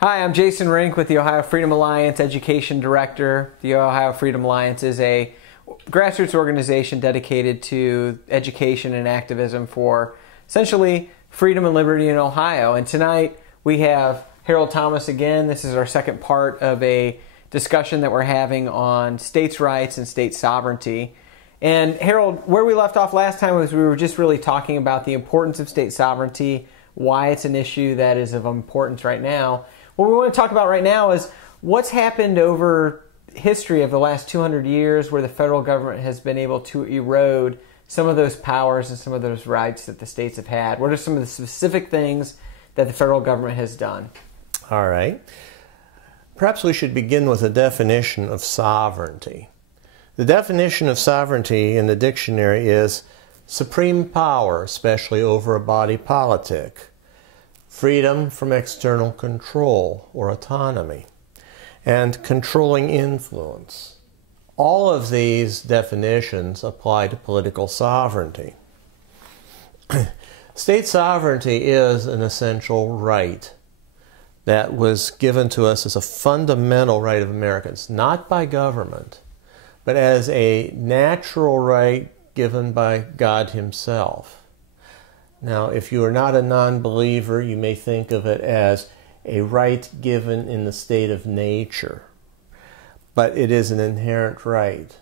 Hi, I'm Jason Rink with the Ohio Freedom Alliance Education Director. The Ohio Freedom Alliance is a grassroots organization dedicated to education and activism for essentially freedom and liberty in Ohio. And tonight we have Harold Thomas again. This is our second part of a discussion that we're having on states' rights and state sovereignty. And Harold, where we left off last time was we were just really talking about the importance of state sovereignty, why it's an issue that is of importance right now. What we want to talk about right now is what's happened over history of the last 200 years where the federal government has been able to erode some of those powers and some of those rights that the states have had. What are some of the specific things that the federal government has done? All right. Perhaps we should begin with a definition of sovereignty. The definition of sovereignty in the dictionary is supreme power, especially over a body politic, freedom from external control or autonomy, and controlling influence. All of these definitions apply to political sovereignty. State sovereignty is an essential right that was given to us as a fundamental right of Americans, not by government, but as a natural right given by God Himself. Now, if you are not a non-believer, you may think of it as a right given in the state of nature, but it is an inherent right.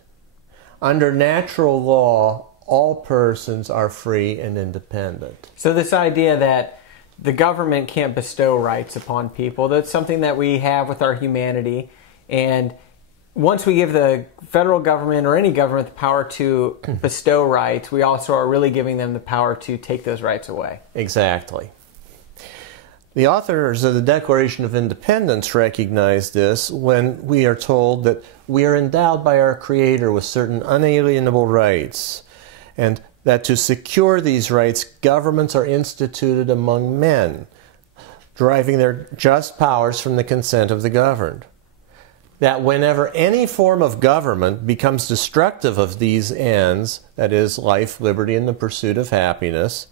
Under natural law, all persons are free and independent. So this idea that the government can't bestow rights upon people, that's something that we have with our humanity, and once we give the federal government or any government the power to bestow rights, we also are really giving them the power to take those rights away. Exactly. The authors of the Declaration of Independence recognize this when we are told that we are endowed by our Creator with certain unalienable rights, and that to secure these rights, governments are instituted among men, deriving their just powers from the consent of the governed. That whenever any form of government becomes destructive of these ends, that is, life, liberty, and the pursuit of happiness,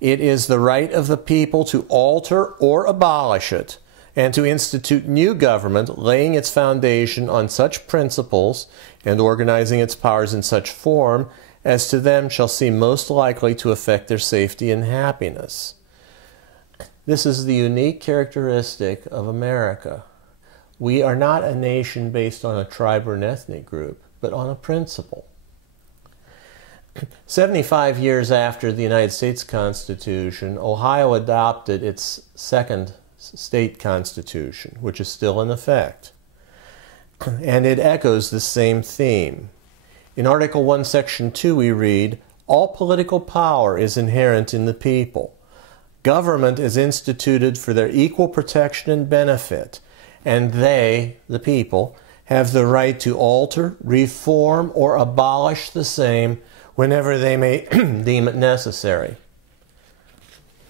it is the right of the people to alter or abolish it, and to institute new government, laying its foundation on such principles, and organizing its powers in such form, as to them shall seem most likely to affect their safety and happiness. This is the unique characteristic of America. We are not a nation based on a tribe or an ethnic group, but on a principle. 75 years after the United States Constitution, Ohio adopted its second state constitution, which is still in effect. And it echoes the same theme. In Article 1, Section 2, we read, "All political power is inherent in the people. Government is instituted for their equal protection and benefit, and they, the people, have the right to alter, reform, or abolish the same whenever they may deem it necessary."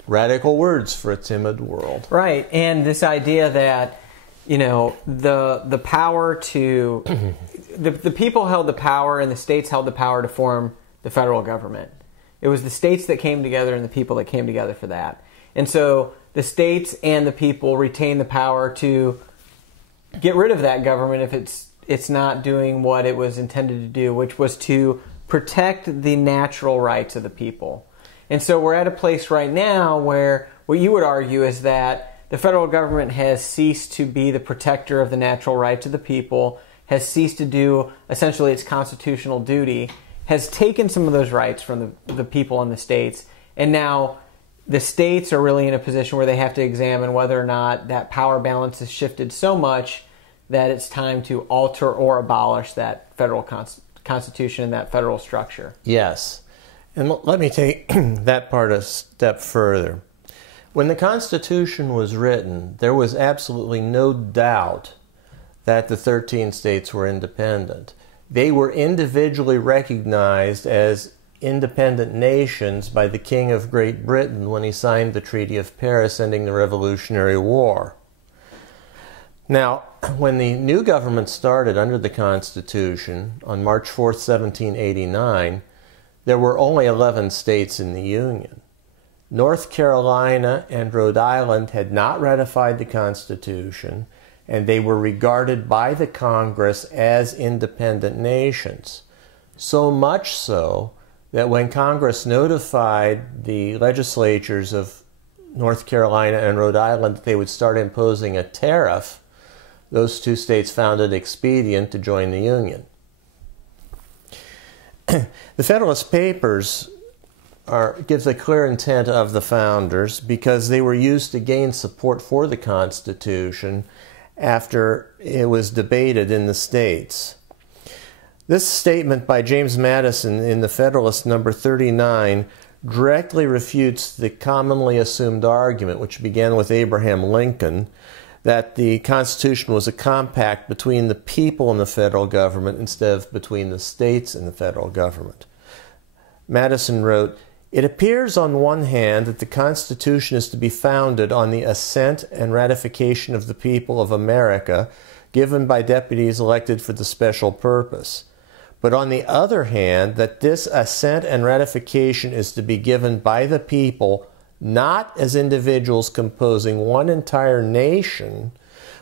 Radical words for a timid world. Right, and this idea that, you know, the power to, the people held the power and the states held the power to form the federal government. It was the states that came together and the people that came together for that. And so the states and the people retain the power to get rid of that government if it's not doing what it was intended to do, which was to protect the natural rights of the people. And so we're at a place right now where what you would argue is that the federal government has ceased to be the protector of the natural rights of the people, has ceased to do essentially its constitutional duty, has taken some of those rights from the people in the states, and now the states are really in a position where they have to examine whether or not that power balance has shifted so much that it's time to alter or abolish that federal constitution and that federal structure. Yes. And let me take that part a step further. When the Constitution was written, there was absolutely no doubt that the 13 states were independent. They were individually recognized as independent nations by the King of Great Britain when he signed the Treaty of Paris ending the Revolutionary War. Now, when the new government started under the Constitution on March 4th, 1789, there were only 11 states in the Union. North Carolina and Rhode Island had not ratified the Constitution, and they were regarded by the Congress as independent nations. So much so that when Congress notified the legislatures of North Carolina and Rhode Island that they would start imposing a tariff, those two states found it expedient to join the Union. The Federalist Papers gives a clear intent of the founders because they were used to gain support for the Constitution after it was debated in the states. This statement by James Madison in the Federalist number 39 directly refutes the commonly assumed argument, which began with Abraham Lincoln, that the Constitution was a compact between the people and the federal government instead of between the states and the federal government. Madison wrote, "It appears on one hand that the Constitution is to be founded on the assent and ratification of the people of America, given by deputies elected for the special purpose. But on the other hand, that this assent and ratification is to be given by the people not as individuals composing one entire nation,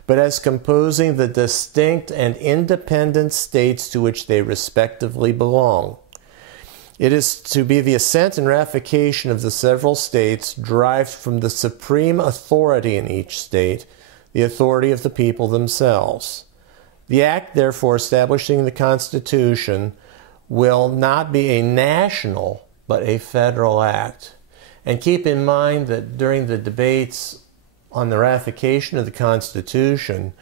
but as composing the distinct and independent states to which they respectively belong. It is to be the assent and ratification of the several states derived from the supreme authority in each state, the authority of the people themselves. The act, therefore, establishing the Constitution will not be a national, but a federal act." And keep in mind that during the debates on the ratification of the Constitution,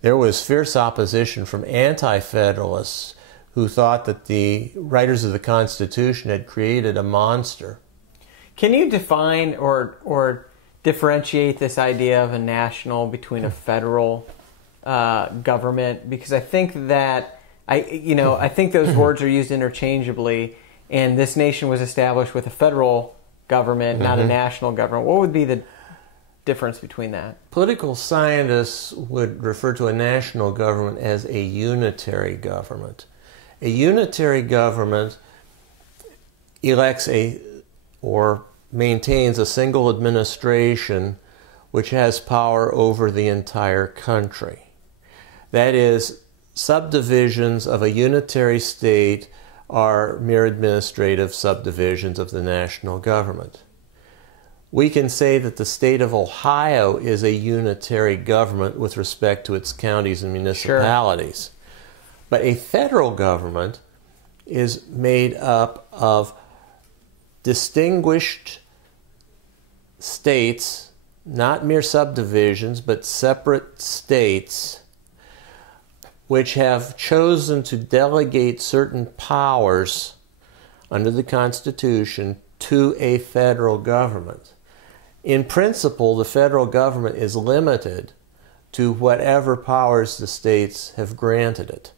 there was fierce opposition from anti-federalists who thought that the writers of the Constitution had created a monster. Can you define or differentiate this idea of a national between a federal government? Because I think that I think those words are used interchangeably, and this nation was established with a federal government, not a national government. What would be the difference between that? Political scientists would refer to a national government as a unitary government. A unitary government elects or maintains a single administration which has power over the entire country. That is, subdivisions of a unitary state are mere administrative subdivisions of the national government. We can say that the state of Ohio is a unitary government with respect to its counties and municipalities. Sure. But a federal government is made up of distinguished states, not mere subdivisions, but separate states, which have chosen to delegate certain powers under the Constitution to a federal government. In principle, the federal government is limited to whatever powers the states have granted it.